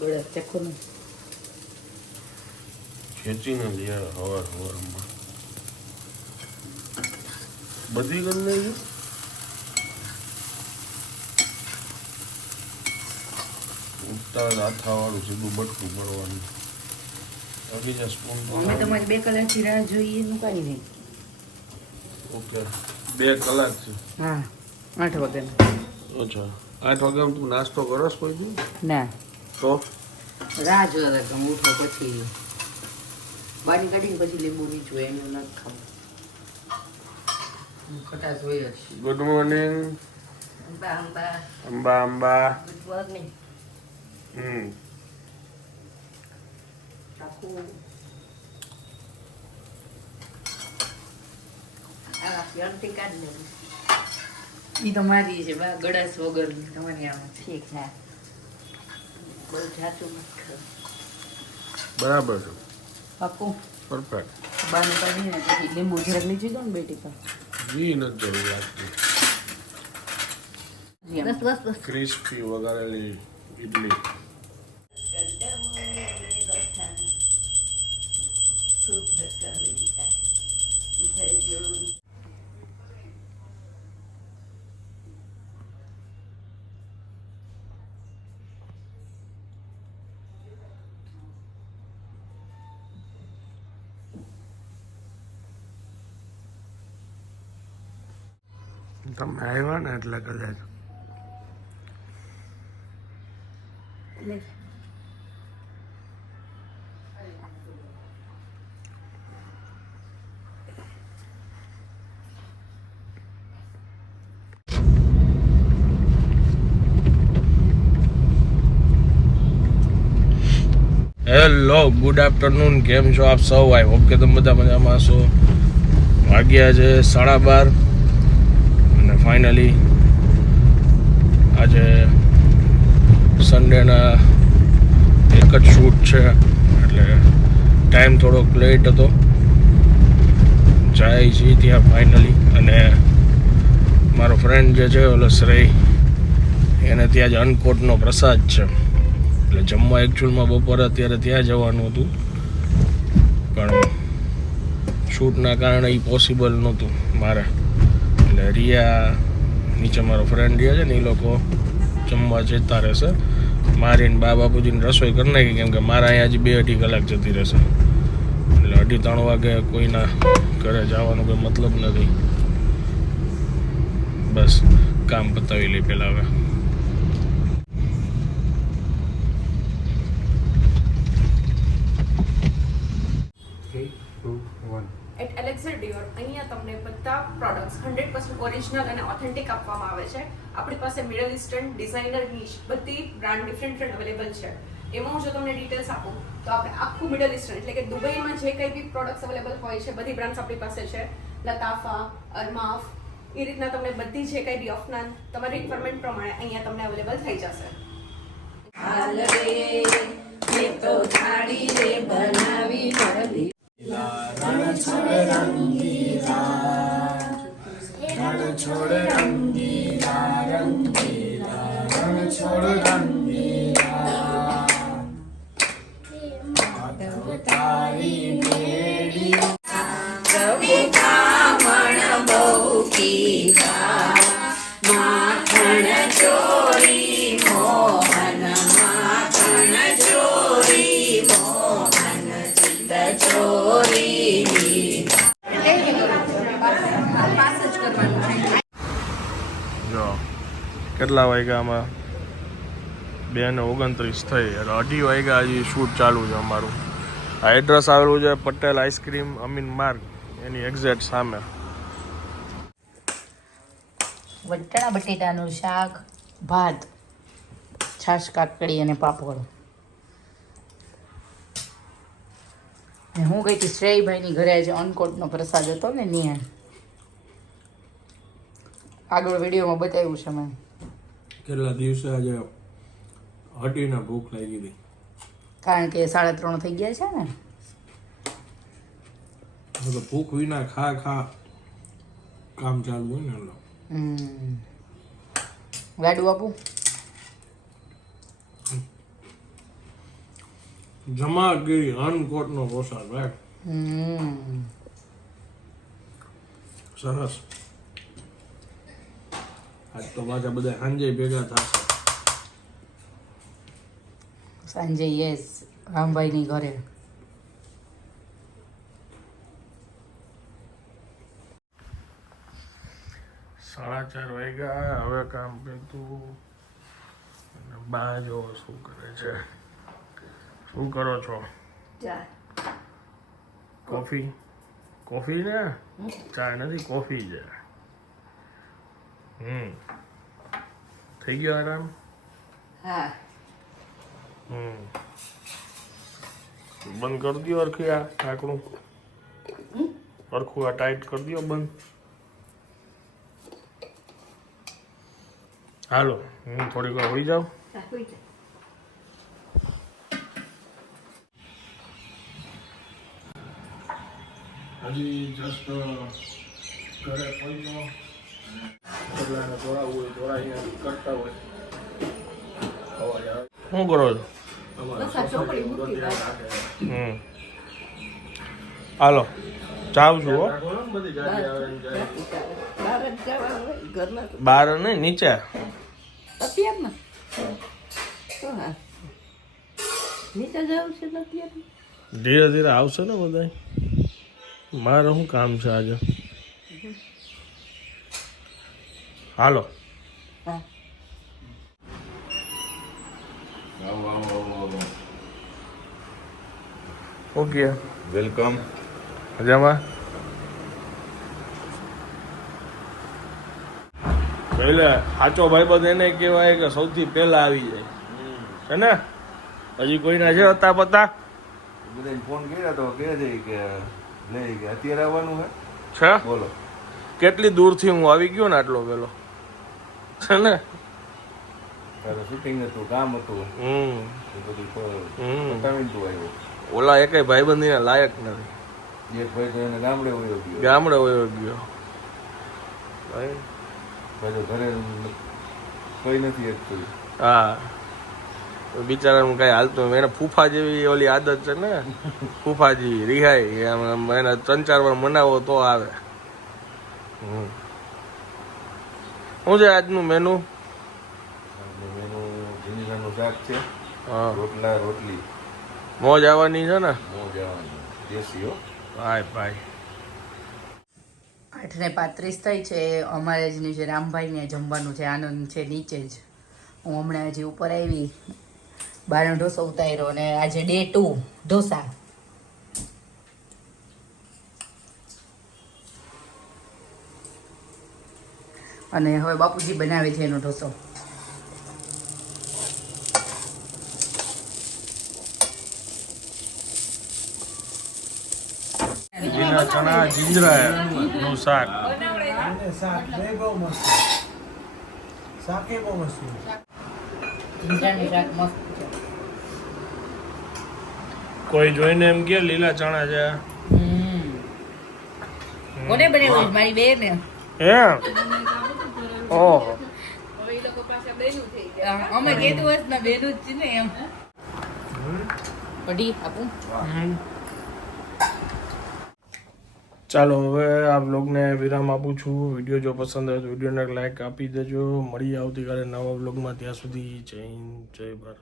ગળે ચખો ને ખેંચીને લઈ હવારમાં બધી કરી લેજો. ઉઠતા હાથાવાળું સીધું બટકું કરવાનું. બીજા સ્પૂન અમે તમારી 2 કલાકથી રાહ જોઈએ એનું કાંઈ નહીં. ઓકે 2 કલાક છે. હા 8 વાગ્યાનો. અચ્છા 8 વાગ્યામાં તું નાસ્તો કરસ કોઈ દી? ના તો રાહ જોયા હતા તમે ઉઠો પછી બારી કાઢીને પછી લીંબુ નીચું એનું નથી ખાવું. ખટાશ હોય જ. Good morning. Amba good morning. ઈ તો મારી છે બા ગળાસ વગર તમારી આમાં ઠીક છે. બહુ જાતું નથી. બરાબર છે. પાકું પરફેક્ટ. બાને કાઢીને પછી લીંબુ જરાક નીચે દો ને બેટી પર. જી નથી જરૂર લાગતી. બસ બસ બસ. ક્રિસ્પી વઘારેલી ઇડલી. તમે આવ્યા ને એટલે કદાચ હેલો ગુડ આફ્ટરનૂન. કેમ છો આપ સૌ? આઈ હોપ કે તમે બધા મજામાં છો. વાગ્યા છે 12:30 અને ફાઇનલી આજે સન્ડેના એક જ શૂટ છે એટલે ટાઈમ થોડોક લેટ હતો. જાય છે ત્યાં ફાઇનલી. અને મારો ફ્રેન્ડ જે છે ઓલો શ્રેય એને ત્યાં જ અન્નકોટનો પ્રસાદ છે એટલે જમવા એકચ્યુઅલમાં બપોરે અત્યારે ત્યાં જવાનું હતું પણ શૂટના કારણે એ પોસિબલ નહોતું મારે. એટલે રિયા નીચે મારો ફ્રેન્ડ રહ્યા છે ને એ લોકો જમવા જતા રહેશે. મારી ને બા બાપુજીની રસોઈ કરી નાખી કેમ કે મારા અહીંયા હજી 2-2.5 કલાક જતી રહેશે એટલે 2:30-3 વાગે કોઈના ઘરે જવાનો કોઈ મતલબ નથી. બસ કામ પતાવી લઈ પહેલાં હવે. એટ એલેક્સર ડિયોર અહીંયા તમને બધા પ્રોડક્ટ્સ 100% ઓરિજિનલ અને ઓથેન્ટિક આપવામાં આવે છે. આપણી પાસે મિડલ ઇસ્ટર્ન ડિઝાઇનર નીશ બધી બ્રાન્ડ ડિફરન્ટ અવેલેબલ છે. એમાં હું જો તમને ડિટેલ્સ આપું તો આપણે આખું મિડલ ઇસ્ટર્ન એટલે કે દુબઈમાં જે કંઈ બી પ્રોડક્ટ્સ અવેલેબલ હોય છે બધી બ્રાન્ડ્સ આપણી પાસે છે. લતાફા, અરમાફ એ રીતના તમને બધી જે કંઈ બી અફનાન તમારી રિક્વાયરમેન્ટ પ્રમાણે અહીંયા તમને અવેલેબલ થઈ જશે. હાલ રે એ તો થાળી રે બનાવી નરલી રણ છોડ રંગીલા રણ છોડ રંગીલા રંગીલા રણ છોડ રંગીલા માધવ તારી મેળી પ્રભુ કામણ બહુ કીધા માખણ ચોરી મોહન માખણ ચોરી મોહન ચિત્ત ચોરી. જો કેટલા વાગ્યા આમાં 2:29 થઈ એટલે 2:30 વાગ્યા હજી શૂટ ચાલુ છે અમારું. આ એડ્રેસ આવેલું છે પટેલ આઈસ્ક્રીમ અમીન માર્ગ એની એક્ઝેક્ટ સામે. વટાણા બટેટાનું શાક, ભાત, છાશ કાકડી અને પાપડ. હું ગઈ હતી શ્રેયભાઈની ઘરે આજે અન્નકોટનો પ્રસાદ હતો ને ત્યાં આગળ વિડીયોમાં બતાવ્યું છે મેં. કેટલા દિવસે આજે હટીને ભૂખ લાગી હતી કારણ કે 3:30 થઈ ગયા છે ને. ભૂખ વિના ખા કામ ચાલુ હોય ને. ગાડું આપું જમાગીરી અનકોટનો પ્રસાદ ભાઈ સરસ. આજ તો પાછા બધા સાંજે ભેગા થશે. સાંજે યસ રામભાઈની ઘરે. સાડા 4 વાગ્યા. હવે કામ કરતું અને બા જો શું કરે છે. શું કરો છો? કોફી? કોફી ને ચા નથી, કોફી છે. થઈ ગયો આરામ? હા. બંધ કરી દો અરખી આ ઢાંકણું. અરખું આ ટાઈટ કરી દો બંધ. હાલો થોડીક વાર હોઈ જાઓ. હજી જસ્ટ ઘરે પહોંચ્યો. બધાને દોડાવવું હોય દોડાવીને કરતા હોય. શું કરો છો? હાલો જાઉં છું હો. બહાર નહીં નીચે. ધીરે ધીરે આવશે ને બધા. મારે શું કામ છે આજે? Hello okay welcome. મજામાં? પહેલા સાચો ભાઈબંધ એને કહેવાય કે સૌથી પહેલા આવી જાય છે ને. હજી કોઈના છે હતા પતા બધાને ફોન કર્યો તો કહે છે કે લઈ કે અત્યારે આવવાનું છે? બોલો કેટલી દૂરથી હું આવી ગયો ને આટલો પેલો છે ને. તારે શૂટિંગ હતું, કામ હતું, એ બધું પતાવીને તું આવ્યો. ઓલા એકેય ભાઈબંધીને લાયક નથી. એક ભાઈ તો એને ગામડે વયો ગયો. ગામડે વયો ગયો. ભાઈ તો ઘરે કઈ નથી એકચુઅલી. હા બિચારાનું કઈ હાલતું એને ફૂફા જેવી ઓલી આદત છે ને. ફૂફાજી રિહાઈ આમ એને 3-4 વાર મનાવો તો આવે. શું છે આજનું મેનુ? એનું જીંજરાનું શાક છે, હા રોટલા રોટલી. મોજ આવવાની છે ને. મોં જવાનું દેશી હો. ભાઈ ભાઈ 8:35 થઈ છે. અમારે જ નીચે રામભાઈને જમવાનું છે. આનંદ છે નીચે જ. હું હમણાં હજી ઉપર આવી. બારનો ઢોસો ઉતાર્યો અને આજે ડે 2 ઢોસા. અને હવે બાપુજી બનાવે છે એનો ઢોસો. લીલા ચણા જીંજરા નું શાક. જીંજરાનું શાક મસ્ત છે. કોઈ જોઈને એમ કે લીલા ચણા છે. કોને બનાવ્યું? મારી બેન. હે ઓહો અમે કીધું હોત ને બેનું જ છે ને એમ. કઢી આપું. ચાલો હવે આ બ્લોગને વિરામ આપું છું. વિડીયો જો પસંદ આવે તો વિડીયોને લાઈક આપી દેજો. મળીએ આવતીકાલે નવા બ્લોગમાં. ત્યાં સુધી જય હિન્દ, જય ભારત.